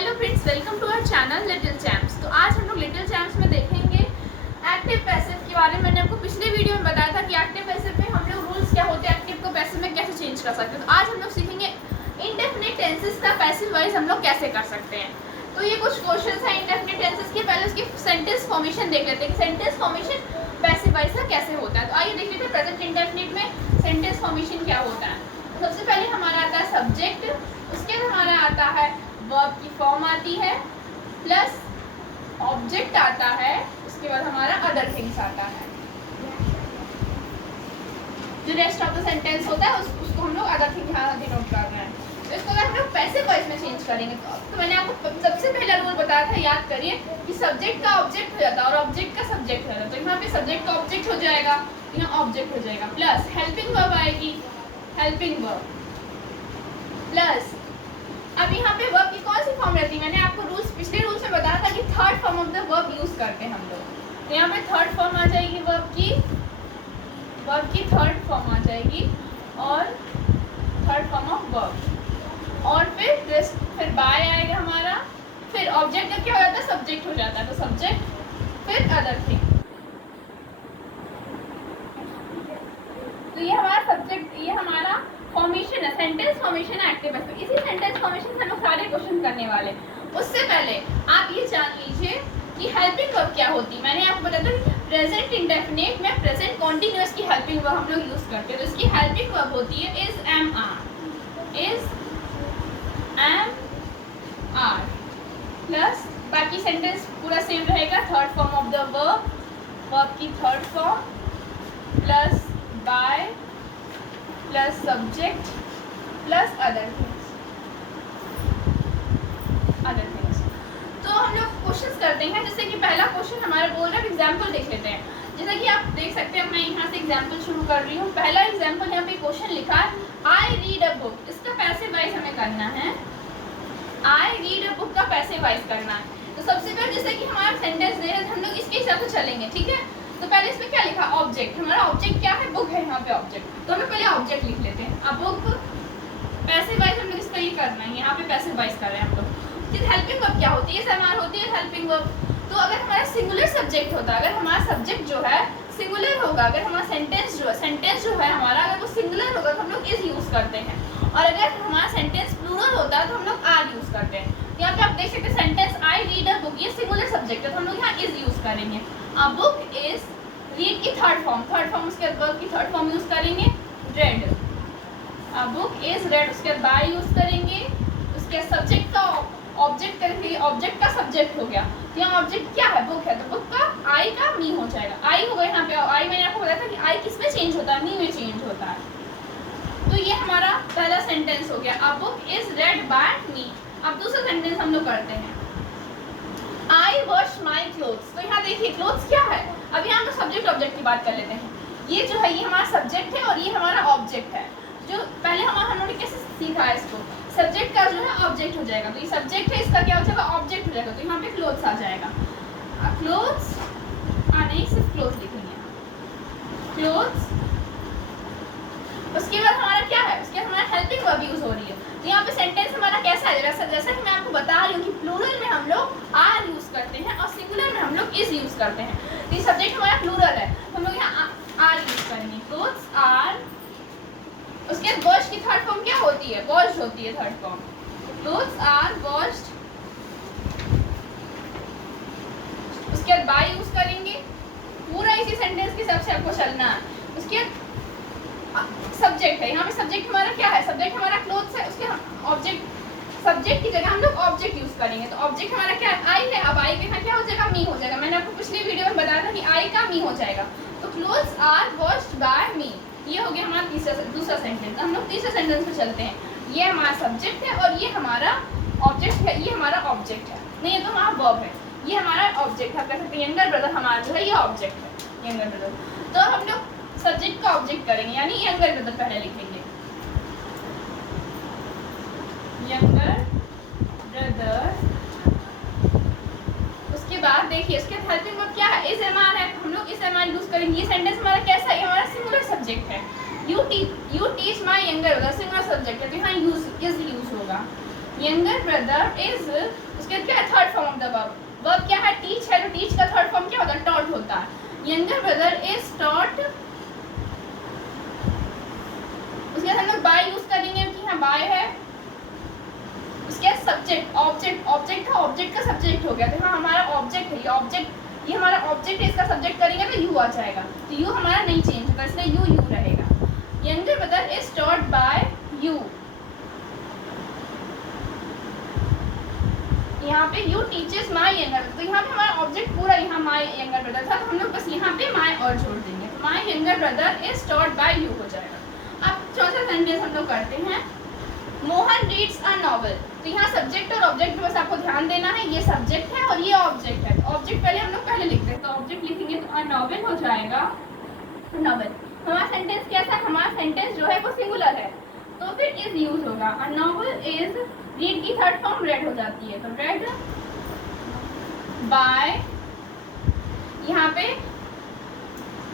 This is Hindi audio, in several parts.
Hello friends, welcome to our channel little champs. तो आज हम लोग लिटिल चैम्प्स में देखेंगे एक्टिव पैसिव के बारे में। मैंने आपको पिछले वीडियो में बताया था कि एक्टिव पैसिव में हम लोग रूल्स क्या होते हैं, एक्टिव को पैसिव में कैसे चेंज कर सकते हैं। तो आज हम लोग सीखेंगे इंडेफिनिट टेंसेस का पैसिव वाइज हम लोग कैसे कर सकते हैं। तो ये कुछ क्वेश्चंस हैं इंडेफिनिट टेंसेस के। पहले उसकी सेंटेंस फॉर्मेशन देख लेते हैं कि सेंटेंस फॉर्मेशन पैसिव वाइज का कैसे होता है। तो आइए देख लेते हैं प्रेजेंट इंडेफिनिट में सेंटेंस फॉर्मेशन क्या होता है। तो सबसे पहले हमारा आता है सब्जेक्ट, उसके बाद हमारा आता है वर्ब की फॉर्म आती है, प्लस ऑब्जेक्ट आता है, उसके बाद हमारा अदर थिंग्स आता है। जो रेस्ट ऑफ द सेंटेंस होता है उसको हम लोग अदर थिंग यहाँ डिनोट कर रहे हैं। तो इसको अगर हम लोग पैसिव वॉइस में चेंज करेंगे तो मैंने आपको सबसे पहला रूल बताया था, याद करिए कि सब्जेक्ट का ऑब्जेक्ट हो जाता है और ऑब्जेक्ट का सब्जेक्ट हो जाता है। तो यहाँ पे सब्जेक्ट का ऑब्जेक्ट हो जाएगा, यहाँ ऑब्जेक्ट हो जाएगा, प्लस हेल्पिंग वर्ब आएगी, हेल्पिंग वर्ब प्लस अब यहाँ पे वर्ब की कौन सी फॉर्म रहती है। मैंने आपको रूल्स पिछले रूल्स में बताया था कि third form of the verb use करते हैं हम लोग। तो यहाँ पे थर्ड फॉर्म आ जाएगी वर्ब की थर्ड फॉर्म आ जाएगी और थर्ड फॉर्म ऑफ वर्ब, और फिर बाय आएगा हमारा, फिर ऑब्जेक्ट का क्या हो जाता है, सब्जेक्ट हो जाता है। तो सब्जेक्ट फिर अदर थिंग। तो ये हमारा सब्जेक्ट, ये हमारा फॉर्मेशन है, सेंटेंस फॉर्मेशन है एक्टिव पैसिव। इसी सेंटेंस फॉर्मेशन से हम लोग सारे क्वेश्चन करने वाले। उससे पहले आप ये जान लीजिए कि हेल्पिंग वर्ब क्या होती है। मैंने आपको बताया था प्रेजेंट इंडेफिनिट में प्रेजेंट कॉन्टिन्यूअस की हेल्पिंग वर्ब हम लोग यूज करते हैं। तो इसकी हेल्पिंग वर्ब होती है इज एम आर प्लस बाकी सेंटेंस पूरा सेम रहेगा। Third form of the verb की third form plus by plus subject plus other things. तो हम लोग क्वेश्चंस करते हैं। जैसे कि पहला क्वेश्चन हमारा बोल रहा है, एग्जाम्पल देख लेते हैं। जैसा कि आप देख सकते हैं, मैं यहाँ से एग्जाम्पल शुरू कर रही हूँ। पहला एग्जाम्पल यहाँ पे क्वेश्चन लिखा है आई रीड अ बुक। इसका पैसिव वाइज हमें करना है, आई रीड अ बुक का पैसिव वाइज करना है। तो सबसे पहले जैसे कि हमारा सेंटेंस दे रहे हैं, हम लोग इसके हिसाब से चलेंगे, ठीक है। तो पहले इसमें क्या लिखा, ऑब्जेक्ट। हमारा ऑब्जेक्ट क्या है, बुक है यहाँ पे ऑब्जेक्ट। तो हमें पहले ऑब्जेक्ट लिख लेते हैं। अब बुक पैसिव वाइज हम लोग इसका ये करना है, यहाँ पे पैसिव वाइज कर रहे हैं हम लोग। फिर हेल्पिंग वर्ब क्या होती है, समार होती है हेल्पिंग वर्ब। तो अगर हमारा सिंगुलर सब्जेक्ट होता है, अगर हमारा सब्जेक्ट जो है सिंगुलर होगा, अगर हमारा सेंटेंस जो है हमारा अगर वो सिंगुलर होगा तो हम लोग इज यूज करते हैं, और अगर हमारा सेंटेंस प्लूरल होता है तो हम लोग आर यूज करते हैं। यहाँ पे आप देख सकते हैं sentence I read a book, ये सिंगुलर सब्जेक्ट है तो हम लोग यहाँ इज यूज करेंगे। अ बुक इज रीड की थर्ड फॉर्म उसके वर्ब की थर्ड फॉर्म यूज करेंगे, red. A book is red, उसके बाद बाय यूज करेंगे, उसके सब्जेक्ट का ऑब्जेक्ट करेंगे, ऑब्जेक्ट का सब्जेक्ट हो गया। तो यहाँ ऑब्जेक्ट क्या है, बुक है, तो बुक का आई का मी हो जाएगा। आई होगा यहाँ पे, आई मैंने आपको बताया था कि आई किस में चेंज होता है, मी में चेंज होता है। तो ये हमारा पहला सेंटेंस हो गया, a book is read by me. अब दूसरा सेंटेंस हम लोग करते हैं, आई वॉश माई क्लोथ्स। तो यहाँ देखिए क्लोथ्स क्या है, अब यहाँ हम सब्जेक्ट ऑब्जेक्ट की बात कर लेते हैं। ये जो है ये हमारा सब्जेक्ट है और ये हमारा ऑब्जेक्ट है। जो पहले हमने कैसे सीखा है, इसको सब्जेक्ट का जो है ऑब्जेक्ट हो जाएगा। तो ये सब्जेक्ट है, इसका क्या हो जाएगा, ऑब्जेक्ट हो जाएगा। तो यहाँ पे क्लोथ्स आ जाएगा, क्लोथ्स नहीं सिर्फ क्लोथ्स लिखेंगे, क्लोथ्स। उसके बाद हमारा क्या है, उसके बाद हमारा हेल्पिंग वर्ब यूज हो रही है। तो यहाँ पे सेंटेंस हमारा कैसा है, जैसा कि मैं आपको बता रही हूँ कि प्लूरल में हम लोग आर यूज करते हैं और सिंगुलर में हम लोग इज यूज करते हैं। तो ये सब्जेक्ट हमारा प्लूरल है तो हम लोग यहाँ आर यूज करेंगे, क्लोथ्स आर। उसके बाद वॉश की थर्ड फॉर्म क्या होती है, वॉश्ड होती है third form, clothes are washed. उसके बाद बाय यूज करेंगे, पूरा इसी सेंटेंस के हिसाब से आपको चलना है। उसके बाद सब्जेक्ट है, यहाँ पे सब्जेक्ट हमारा क्या है, सब्जेक्ट हमारा क्लोथ्स है, उसके ऑब्जेक्ट सब्जेक्ट की जगह हम लोग ऑब्जेक्ट यूज करेंगे। तो ऑब्जेक्ट हमारा क्या है, आई है। अब आई के यहाँ क्या हो जाएगा, मी हो जाएगा। मैंने आपको पिछले वीडियो में बताया था कि आई का मी हो जाएगा। तो क्लोथ्स आर वॉश्ड बाय मी, ये हो गया हमारा दूसरा सेंटेंस। हम लोग तीसरे सेंटेंस पे चलते हैं। ये हमारा सब्जेक्ट है और ये हमारा ऑब्जेक्ट है, ये हमारा ऑब्जेक्ट है, नहीं ये तो हमारा वर्ब है, ये हमारा ऑब्जेक्ट है। आप कह सकते हैं यंगर ब्रदर हमारा जो है ये ऑब्जेक्ट है, यंगर ब्रदर। तो हम लोग सब्जेक्ट का ऑब्जेक्ट करेंगे, यानी यंगर ब्रदर पहले लिखेंगे, यंगर ब्रदर। उसके बाद देखिए उसके हेल्पिंग वर्ब क्या है, इज एम आर है, हम लोग इज एम आर यूज करेंगे। ये सेंटेंस हमारा कैसा है, हमारा सिंगुलर सब्जेक्ट है। You teach my younger brother, singular subject है तो यहाँ यूज होगा। Younger brother is the verb. Verb क्या है? टीच है, तो टीच का थर्ड फॉर्म क्या होता है? टॉट होता है। Younger brother is taught. उसके बाद हम लोग बाय यूज करेंगे कि हाँ बाय है। उसके सब्जेक्ट ऑब्जेक्ट, ऑब्जेक्ट था, ऑब्जेक्ट का सब्जेक्ट हो गया, तो हाँ हमारा ऑब्जेक्ट है, ये हमारा ऑब्जेक्ट है, इसका सब्जेक्ट करेंगे तो यू आ जाएगा, तो यू हमारा नहीं चेंज होता, इसलिए यू रहेगा। Younger brother is taught by you. यहाँ पे you teachers my younger brother, तो यहाँ पे हमारा ऑब्जेक्ट पूरा यहाँ माय यंगर ब्रदर था, तो हम लोग बस यहाँ पे माय और जोड़ देंगे, तो my younger brother is taught by you हो जाएगा। अब चौथा सेंटेंस हम लोग करते हैं, मोहन रीड्स अ नॉवल। तो यहाँ सब्जेक्ट और ऑब्जेक्ट बस आपको ध्यान देना है, ये सब्जेक्ट है और ये ऑब्जेक्ट है। ऑब्जेक्ट पहले हम लोग पहले लिखते हैं, तो ऑब्जेक्ट लिखेंगे तो अ नॉवल हो जाएगा। नॉवल हमारा सेंटेंस कैसा है? हमारा सेंटेंस जो है वो सिंगुलर है, तो फिर इज यूज होगा। अ नॉवल इज, रीड की थर्ड फॉर्म रेड हो जाती है, तो रेड बाय, यहाँ पे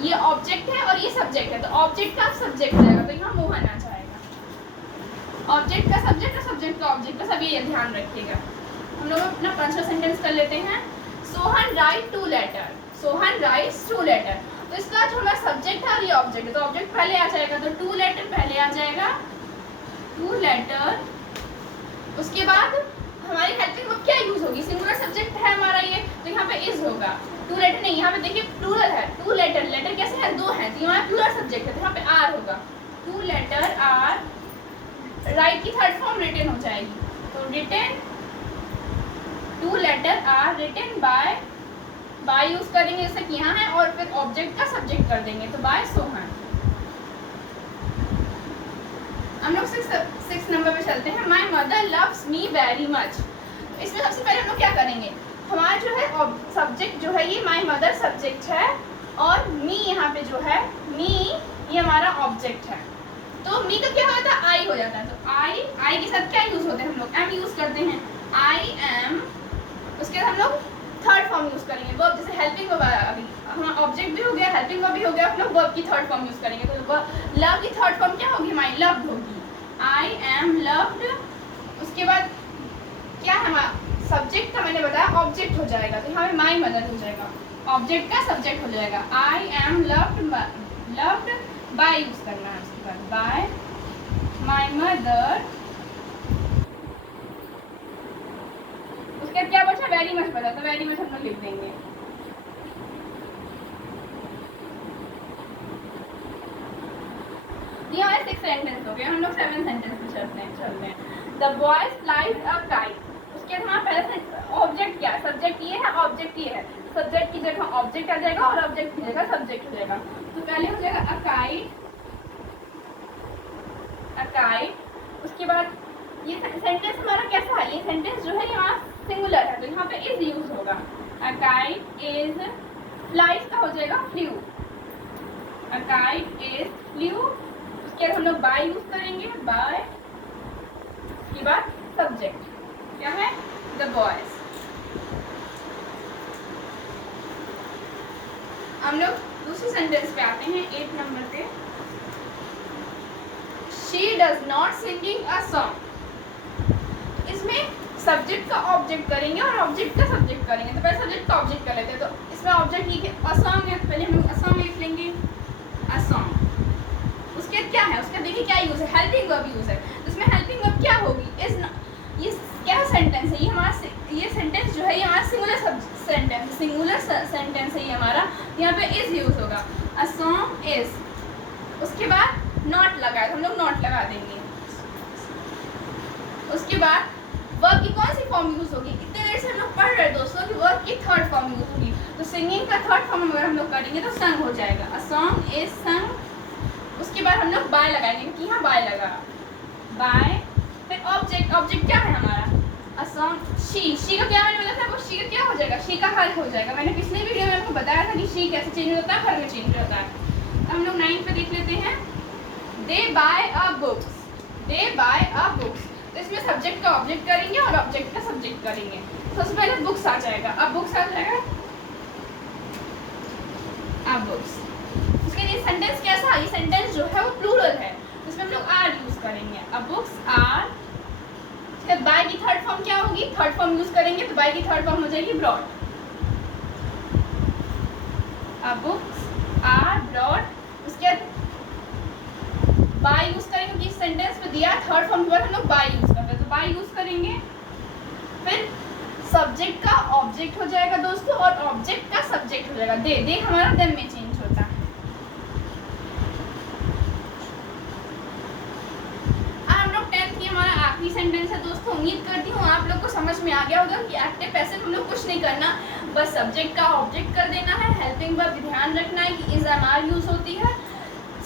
ये ऑब्जेक्ट है और ये सब्जेक्ट है, तो ऑब्जेक्ट का सब्जेक्ट रहेगा, तो यहाँ मोहन आ जाएगा। ऑब्जेक्ट का सब्जेक्ट और सब्जेक्ट का ऑब्जेक्ट, बस अभी ये ध्यान रखिएगा। हम लोग अपना पांचवा सेंटेंस कर लेते हैं। Sohan write two letter. Sohan writes two letter, तो इसका जो हमारा सब्जेक्ट है और ये ऑब्जेक्ट है, तो ऑब्जेक्ट पहले आ जाएगा, तो टू लेटर पहले आ जाएगा, टू लेटर। उसके बाद हमारी हेल्पिंग वर्ब क्या यूज होगी? सिंगुलर सब्जेक्ट है हमारा ये, तो यहाँ पे इज होगा। टू लेटर नहीं, यहाँ पे देखिए प्लूरल है, टू लेटर, लेटर कैसे है? दो है, तो हमारा प्लूरल सब्जेक्ट है, तो यहाँ पे आर होगा। टू लेटर आर, राइट की थर्ड फॉर्म रिटन हो जाएगी, तो written, two letter are written by, by use करेंगे जैसे कि यहाँ है, और फिर ऑब्जेक्ट का सब्जेक्ट कर देंगे, तो बाय सोहन। हम लोग सिक्स नंबर पे चलते हैं। My mother loves me very much. इसमें सबसे पहले हम लोग क्या करेंगे? हमारा जो है सब्जेक्ट जो है ये माई मदर सब्जेक्ट है, और मी यहाँ पे जो है, मी ये हमारा ऑब्जेक्ट है, तो मी का क्या होता है? आई हो जाता है, तो आई के साथ क्या यूज होते हैं? हम लोग एम यूज करते हैं, आई एम। उसके बाद हम लोग थर्ड फॉर्म यूज करेंगे, वर्ब, जैसे हेल्पिंग वर्ब, अभी हमारा ऑब्जेक्ट भी हो गया, हेल्पिंग वर्ब भी हो गया, हम लोग वर्ब की थर्ड फॉर्म यूज करेंगे, तो लव की थर्ड फॉर्म क्या होगी? माई लव्ड होगी, आई एम लव्ड। उसके बाद क्या हमारा सब्जेक्ट था, मैंने बताया ऑब्जेक्ट हो जाएगा, तो यहाँ पे माई मदर हो जाएगा, ऑब्जेक्ट का सब्जेक्ट हो जाएगा, I am loved, loved by use करना है। उसके बाद बाय माई मदर, उसके बाद क्या बचा? वेरी मच बचा, तो वेरी मच हम लोग लिख देंगे। ये हमारे 6 सेंटेंस हो गए, हम लोग 7 सेंटेंस पे चलते हैं। The boy flies a kite. उसके बाद हमारा पहला ऑब्जेक्ट क्या है? सब्जेक्ट ये है, ऑब्जेक्ट ये है, सब्जेक्ट की जगह ऑब्जेक्ट आ जाएगा और ऑब्जेक्ट की जगह सब्जेक्ट हो जाएगा, तो पहले हो जाएगा अ काइट, अ काइट। उसके बाद ये सेंटेंस हमारा कैसा है? ये सेंटेंस जो है यहाँ सिंगुलर है, तो यहाँ पे इज यूज होगा, अ काइट इज, फ्लाइज का हो जाएगा flu, a kite is flu. उसके बाद हम लोग बाय यूज करेंगे, बाय, उसके बाद सब्जेक्ट क्या है? The boys. हम लोग दूसरे सेंटेंस पे आते हैं, 8 नंबर पे। She does not singing a song. इसमें सब्जेक्ट का ऑब्जेक्ट करेंगे और ऑब्जेक्ट का सब्जेक्ट करेंगे, तो पहले सब्जेक्ट का ऑब्जेक्ट कर लेते हैं, तो इसमें ऑब्जेक्ट ये अ सॉन्ग है, तो पहले हम लोग अ सॉन्ग लिख लेंगे, अ सॉन्ग। उसके क्या है? उसका देखिए क्या यूज है? हेल्पिंग वर्ब यूज है, तो इसमें हेल्पिंग वर्ब क्या होगी? इज, ये क्या सेंटेंस है? ये हमारा ये सेंटेंस जो है ये हमारा सिंगुलर सेंटेंस, सिंगुलर सेंटेंस है ये हमारा, यहाँ पे इज यूज होगा, अ सॉन्ग इज। उसके बाद नॉट लगाए, तो हम लोग नॉट लगा देंगे। उसके बाद वर्ब की कौन सी फॉर्म यूज होगी? इतने देर से हम लोग पढ़ रहे हैं दोस्तों कि वर्ब की थर्ड फॉर्म यूज होगी, तो सिंगिंग का थर्ड फॉर्म अगर हम लोग करेंगे तो संग हो जाएगा, अ सॉन्ग इज संग। उसके बाद हम लोग बाय लगाएंगे, कि यहाँ बाय लगा, बाय। फिर ऑब्जेक्ट, ऑब्जेक्ट क्या है हमारा? अ सॉन्ग, शी का क्या मैंने बोला था? वो शी का क्या हो जाएगा? शी का हर हो जाएगा। मैंने पिछले वीडियो में आपको बताया था कि शी कैसे चेंज होता है, हर में चेंज होता है। हम लोग 9 पे देख लेते हैं, दे बाय अ बुक्स, दे बाय अ बुक्स। तो इसमें सब्जेक्ट का ऑब्जेक्ट करेंगे और ऑब्जेक्ट का सब्जेक्ट करेंगे, तो सबसे पहले बुक्स आ जाएगा, अब बुक्स आ जाएगा, अब बुक्स। उसके लिए सेंटेंस कैसा? ये सेंटेंस जो है वो प्लूरल है, इसमें हम लोग आर यूज करेंगे, अब बुक्स आर फिर बाय की थर्ड फॉर्म क्या होगी, थर्ड फॉर्म यूज करेंगे तो बाय की थर्ड फॉर्म हो जाएगी ब्रॉड। अब बुक्स आर ब्रॉड, उसके बाद बाय यूज करेंगे क्योंकि इस सेंटेंस में दिया थर्ड फॉर्म के बाद हम लोग बाय यूज करते हैं, तो बाय यूज करेंगे। फिर सब्जेक्ट का ऑब्जेक्ट हो जाएगा दोस्तों, और ऑब्जेक्ट का सब्जेक्ट हो जाएगा। दे हमारा देन में चेंज होता है। हम लोग 10th की हमारा आखिरी सेंटेंस है दोस्तों। उम्मीद करती हूँ आप लोग को समझ में आ गया होगा कि एक्टिव पैसिव हम लोग कुछ नहीं करना, बस सब्जेक्ट का ऑब्जेक्ट कर देना है। हेल्पिंग वर्ब ध्यान रखना है कि इज एम आर यूज होती है,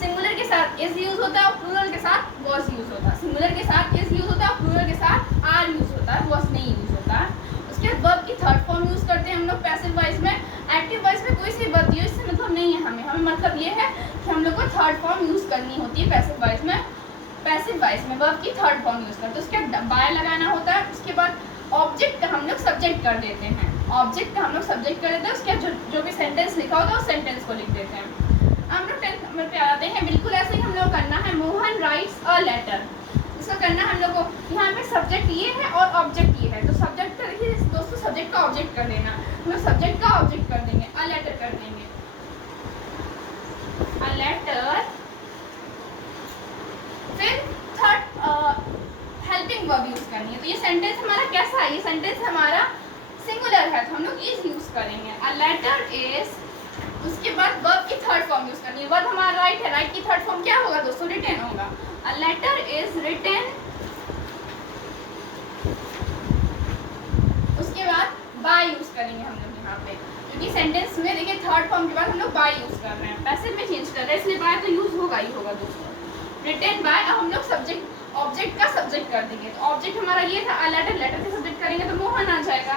सिंगुलर के साथ इज यूज होता है और प्लूरल के साथ वाज यूज होता है। सिंगुलर के साथ इज यूज होता है और प्लूरल के साथ आर यूज होता है, वाज नहीं यूज होता है। उसके बाद वर्ब की थर्ड फॉर्म यूज करते हैं हम लोग पैसिव वॉइस में। एक्टिव वॉइस में कोई सी वर्ब दियो इससे मतलब नहीं है हमें मतलब ये है कि हम लोग को थर्ड फॉर्म यूज करनी होती है पैसिव वॉइस में। पैसिव वॉइस में वर्ब की थर्ड फॉर्म यूज करते हैं, उसके बाद बाय लगाना होता है। उसके बाद ऑब्जेक्ट का हम लोग सब्जेक्ट कर देते हैं, ऑब्जेक्ट का हम लोग सब्जेक्ट कर देते हैं। उसके बाद जो भी सेंटेंस लिखा होता है उस सेंटेंस को लिख देते हैं। हम लोग 10th नंबर पे आते हैं, बिल्कुल ऐसे ही हम लोग करना है। मोहन राइट्स अ लेटर, इसका करना हम लोग को यहाँ पे सब्जेक्ट ये है और ऑब्जेक्ट ये है, तो सब्जेक्ट का देखिए दोस्तों सब्जेक्ट का ऑब्जेक्ट कर देना। हम लोग सब्जेक्ट का ऑब्जेक्ट कर देंगे, अ लेटर कर देंगे, अ लेटर। फिर थर्ड हेल्पिंग वर्ब यूज करनी है। तो ये सेंटेंस हमारा कैसा है, ये सेंटेंस हमारा सिंगुलर है तो हम लोग इज यूज करेंगे, अ लेटर इज। उसके बाद वर्ब की थर्ड फॉर्म यूज करनी है। वर्ब हमारा राइट है, राइट की थर्ड फॉर्म क्या होगा दोस्तों, रिटन होगा। A letter is written. उसके बाद बाय यूज करेंगे हम लोग यहाँ पे, क्योंकि सेंटेंस में देखिए थर्ड फॉर्म के बाद हम लोग बाय यूज कर रहे हैं, पैसिव में चेंज कर रहे हैं, इसलिए बाय तो यूज होगा ही होगा दोस्तों। Written by. अब हम लोग सब्जेक्ट ऑब्जेक्ट का सब्जेक्ट कर देंगे, तो ऑब्जेक्ट हमारा ये था अ लेटर, लेटर के सब्जेक्ट करेंगे तो मोहन आ जाएगा,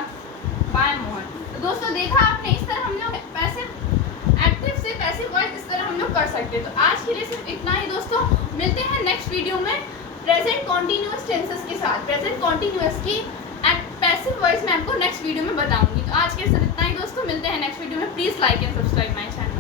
बाय मोहन। तो दोस्तों देखा आपने, इस तरह हम लोग पैसिव एक्टिव से पैसिव वॉइस इस तरह हम लोग कर सकते हैं। तो आज के लिए सिर्फ इतना ही दोस्तों, मिलते हैं नेक्स्ट वीडियो में प्रेजेंट कॉन्टिन्यूअस टेंसेस के साथ। प्रेजेंट कॉन्टिन्यूअस की पैसिव वॉइस मैं आपको नेक्स्ट वीडियो में बताऊंगी। तो आज के लिए सिर्फ इतना ही दोस्तों, मिलते हैं नेक्स्ट वीडियो में। Please like and subscribe my channel.